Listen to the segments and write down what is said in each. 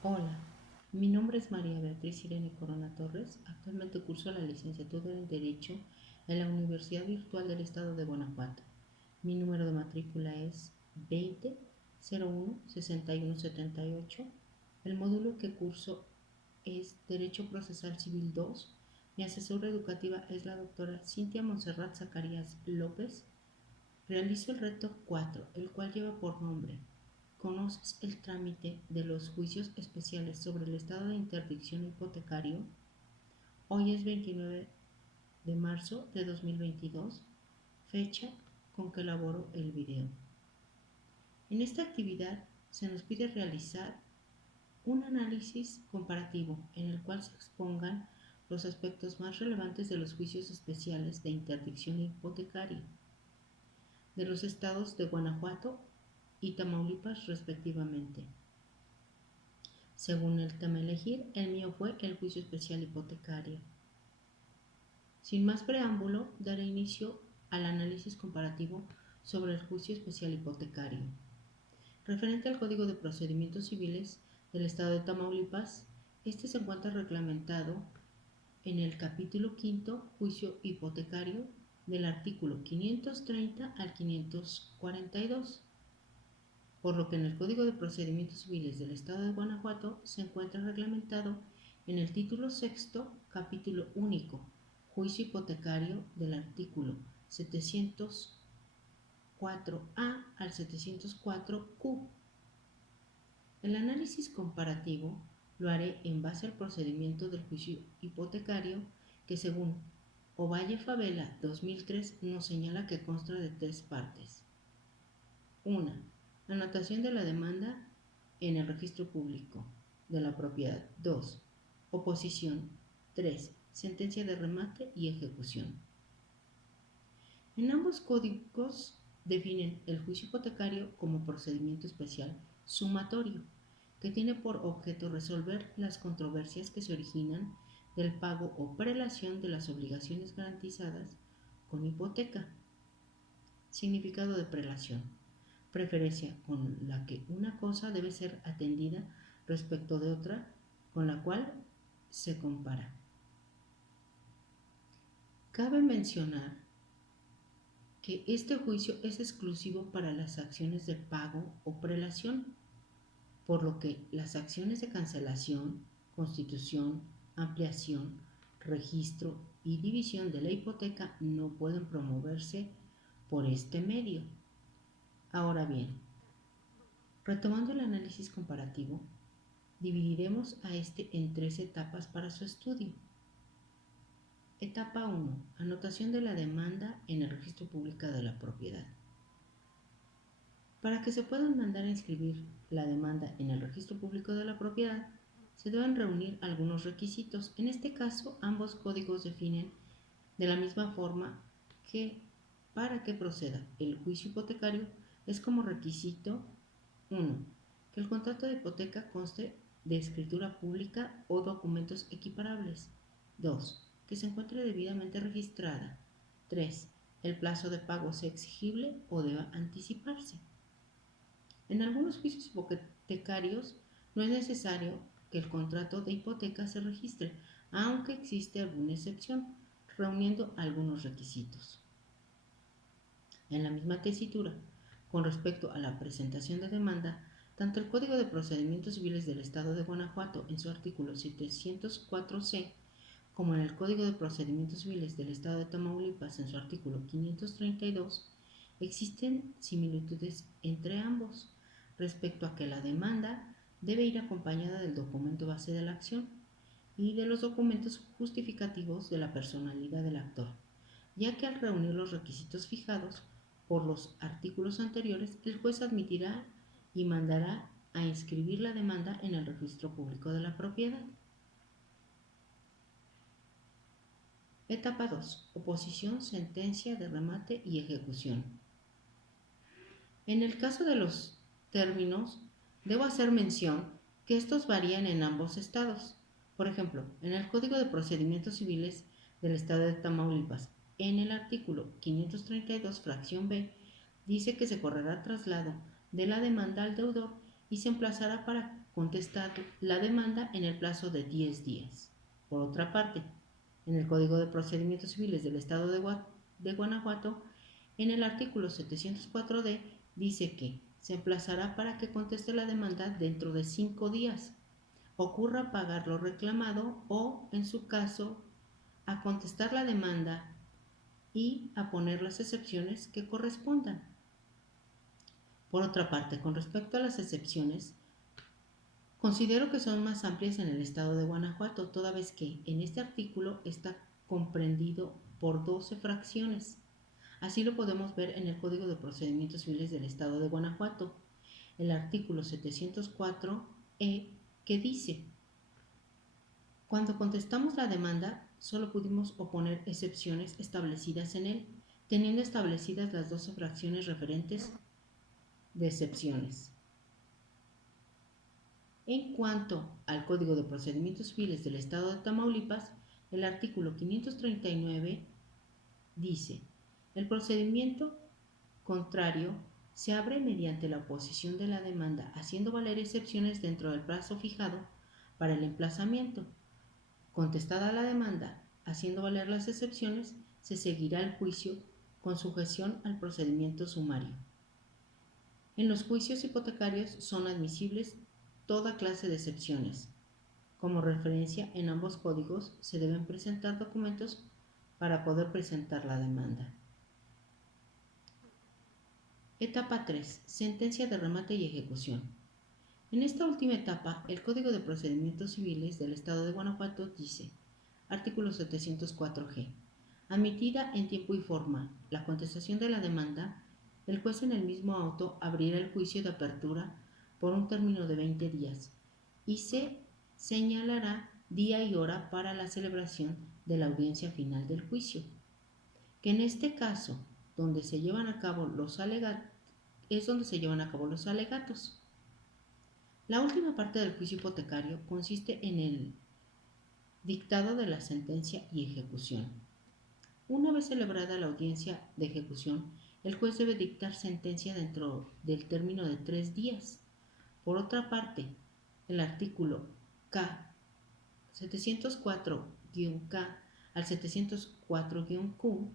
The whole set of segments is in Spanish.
Hola, mi nombre es María Beatriz Irene Corona Torres. Actualmente curso la licenciatura en Derecho en la Universidad Virtual del Estado de Guanajuato. Mi número de matrícula es 20-01-6178. El módulo que curso es Derecho Procesal Civil 2. Mi asesora educativa es la doctora Cintia Montserrat Zacarías López. Realizo el reto 4, el cual lleva por nombre: ¿Conoces el trámite de los juicios especiales sobre el estado de interdicción hipotecario? Hoy es 29 de marzo de 2022, fecha con que elaboro el video. En esta actividad se nos pide realizar un análisis comparativo en el cual se expongan los aspectos más relevantes de los juicios especiales de interdicción hipotecaria de los estados de Guanajuato y Tamaulipas respectivamente. Según el tema a elegir, el mío fue el juicio especial hipotecario. Sin más preámbulo, daré inicio al análisis comparativo sobre el juicio especial hipotecario. Referente al Código de Procedimientos Civiles del Estado de Tamaulipas, este se encuentra reglamentado en el capítulo quinto, juicio hipotecario, del artículo 530 al 542, por lo que en el Código de Procedimientos Civiles del Estado de Guanajuato se encuentra reglamentado en el título sexto, capítulo único, juicio hipotecario, del artículo 704A al 704Q. El análisis comparativo lo haré en base al procedimiento del juicio hipotecario que, según Ovalle Favela 2003, nos señala que consta de tres partes. 1. Anotación de la demanda en el registro público de la propiedad. 2. Oposición. 3. Sentencia de remate y ejecución. En ambos códigos definen el juicio hipotecario como procedimiento especial sumatorio, que tiene por objeto resolver las controversias que se originan del pago o prelación de las obligaciones garantizadas con hipoteca. Significado de prelación: preferencia con la que una cosa debe ser atendida respecto de otra con la cual se compara. Cabe mencionar que este juicio es exclusivo para las acciones de pago o prelación, por lo que las acciones de cancelación, constitución, ampliación, registro y división de la hipoteca no pueden promoverse por este medio. Ahora bien, retomando el análisis comparativo, dividiremos a este en tres etapas para su estudio. Etapa 1. Anotación de la demanda en el registro público de la propiedad. Para que se pueda mandar a inscribir la demanda en el registro público de la propiedad, se deben reunir algunos requisitos. En este caso, ambos códigos definen de la misma forma que para que proceda el juicio hipotecario es como requisito 1. Que el contrato de hipoteca conste de escritura pública o documentos equiparables. 2. Que se encuentre debidamente registrada. 3. El plazo de pago sea exigible o deba anticiparse. En algunos juicios hipotecarios no es necesario que el contrato de hipoteca se registre, aunque existe alguna excepción, reuniendo algunos requisitos. En la misma tesitura, con respecto a la presentación de demanda, tanto el Código de Procedimientos Civiles del Estado de Guanajuato en su artículo 704C como en el Código de Procedimientos Civiles del Estado de Tamaulipas en su artículo 532, existen similitudes entre ambos respecto a que la demanda debe ir acompañada del documento base de la acción y de los documentos justificativos de la personalidad del actor, ya que al reunir los requisitos fijados por los artículos anteriores, el juez admitirá y mandará a inscribir la demanda en el registro público de la propiedad. Etapa 2. Oposición, sentencia de remate y ejecución. En el caso de los términos, debo hacer mención que estos varían en ambos estados. Por ejemplo, en el Código de Procedimientos Civiles del Estado de Tamaulipas, en el artículo 532, fracción B, dice que se correrá traslado de la demanda al deudor y se emplazará para contestar la demanda en el plazo de 10 días. Por otra parte, en el Código de Procedimientos Civiles del Estado de Guanajuato, en el artículo 704D dice que se emplazará para que conteste la demanda dentro de 5 días, ocurra pagar lo reclamado o, en su caso, a contestar la demanda y a poner las excepciones que correspondan. Por otra parte, con respecto a las excepciones, considero que son más amplias en el estado de Guanajuato, toda vez que en este artículo está comprendido por 12 fracciones. Así lo podemos ver en el Código de Procedimientos Civiles del estado de Guanajuato, el artículo 704E, que dice: cuando contestamos la demanda, solo pudimos oponer excepciones establecidas en él, teniendo establecidas las 12 fracciones referentes de excepciones. En cuanto al Código de Procedimientos Civiles del Estado de Tamaulipas, el artículo 539 dice: el procedimiento contrario se abre mediante la oposición de la demanda, haciendo valer excepciones dentro del plazo fijado para el emplazamiento. Contestada la demanda, haciendo valer las excepciones, se seguirá el juicio con sujeción al procedimiento sumario. En los juicios hipotecarios son admisibles toda clase de excepciones. Como referencia, en ambos códigos se deben presentar documentos para poder presentar la demanda. Etapa 3. Sentencia de remate y ejecución. En esta última etapa, el Código de Procedimientos Civiles del Estado de Guanajuato dice: artículo 704G. Admitida en tiempo y forma la contestación de la demanda, el juez en el mismo auto abrirá el juicio de apertura por un término de 20 días y se señalará día y hora para la celebración de la audiencia final del juicio, que en este caso donde se llevan a cabo los alegatos. La última parte del juicio hipotecario consiste en el dictado de la sentencia y ejecución. Una vez celebrada la audiencia de ejecución, el juez debe dictar sentencia dentro del término de 3 días. Por otra parte, el artículo K 704-K al 704-Q,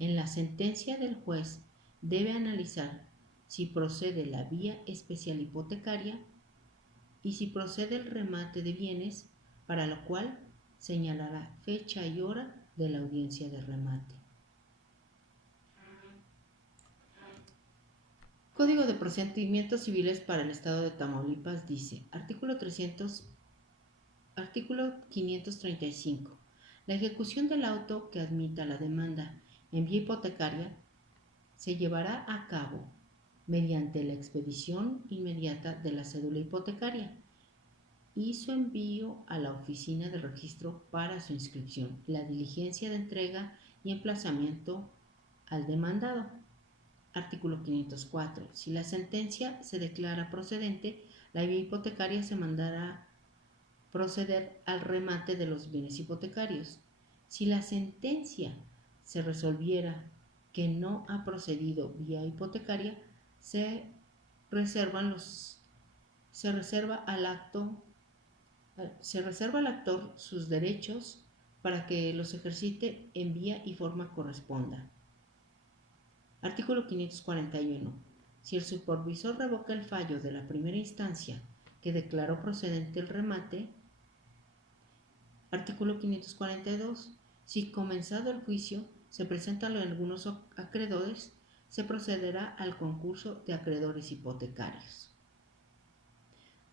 en la sentencia del juez debe analizar si procede la vía especial hipotecaria y si procede el remate de bienes, para lo cual señalará fecha y hora de la audiencia de remate. Código de Procedimientos Civiles para el Estado de Tamaulipas dice: artículo 535. La ejecución del auto que admita la demanda en vía hipotecaria se llevará a cabo mediante la expedición inmediata de la cédula hipotecaria y su envío a la oficina del registro para su inscripción, la diligencia de entrega y emplazamiento al demandado. Artículo 504. Si la sentencia se declara procedente, la vía hipotecaria se mandará proceder al remate de los bienes hipotecarios. Si la sentencia se resolviera que no ha procedido vía hipotecaria, se reserva al actor sus derechos para que los ejercite en vía y forma corresponda. Artículo 541. Si el supervisor revoca el fallo de la primera instancia que declaró procedente el remate. Artículo 542. Si comenzado el juicio se presentan algunos acreedores, se procederá al concurso de acreedores hipotecarios.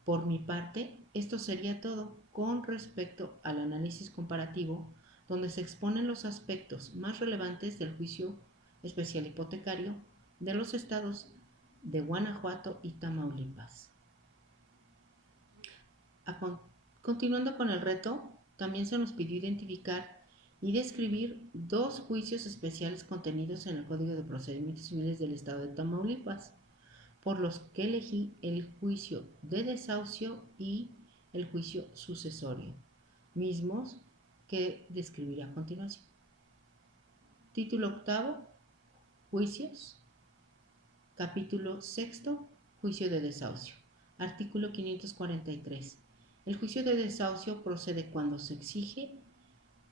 Por mi parte, esto sería todo con respecto al análisis comparativo, donde se exponen los aspectos más relevantes del juicio especial hipotecario de los estados de Guanajuato y Tamaulipas. Continuando con el reto, también se nos pidió identificar y describir 2 juicios especiales contenidos en el Código de Procedimientos Civiles del Estado de Tamaulipas, por los que elegí el juicio de desahucio y el juicio sucesorio, mismos que describiré a continuación. Título 8, Juicios. Capítulo 6, Juicio de desahucio. Artículo 543. El juicio de desahucio procede cuando se exige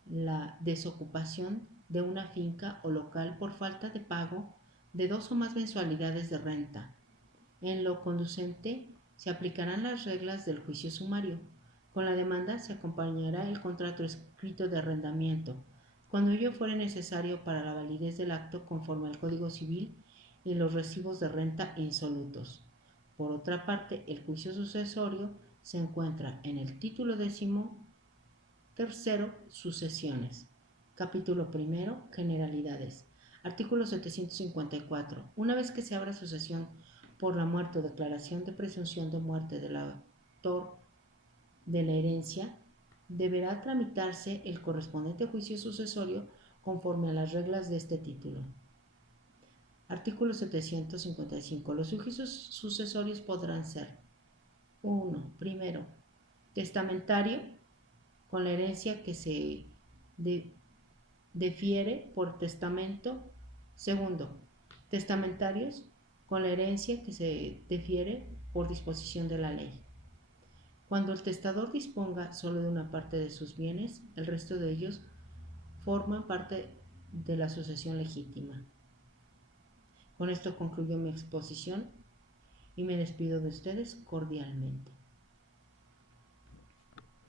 la desocupación de una finca o local por falta de pago de 2 o más mensualidades de renta. En lo conducente se aplicarán las reglas del juicio sumario. Con la demanda se acompañará el contrato escrito de arrendamiento, cuando ello fuere necesario para la validez del acto conforme al Código Civil y los recibos de renta insolutos. Por otra parte, el juicio sucesorio se encuentra en el título 13, sucesiones. Capítulo 1, generalidades. Artículo 754. Una vez que se abra sucesión por la muerte o declaración de presunción de muerte del autor de la herencia, deberá tramitarse el correspondiente juicio sucesorio conforme a las reglas de este título. Artículo 755. Los juicios sucesorios podrán ser: 1. Primero, testamentario, con la herencia que se defiere por testamento. Segundo, testamentarios, con la herencia que se defiere por disposición de la ley. Cuando el testador disponga solo de una parte de sus bienes, el resto de ellos forman parte de la sucesión legítima. Con esto concluyo mi exposición y me despido de ustedes cordialmente.